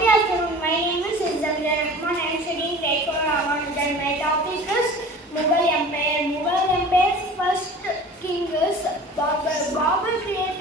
Happy afternoon. My name is Izzadila Rahman. I am studying grade 4 Ramanujan. My topic is Mughal Empire. Mughal Empire's first king is Babur. Babur created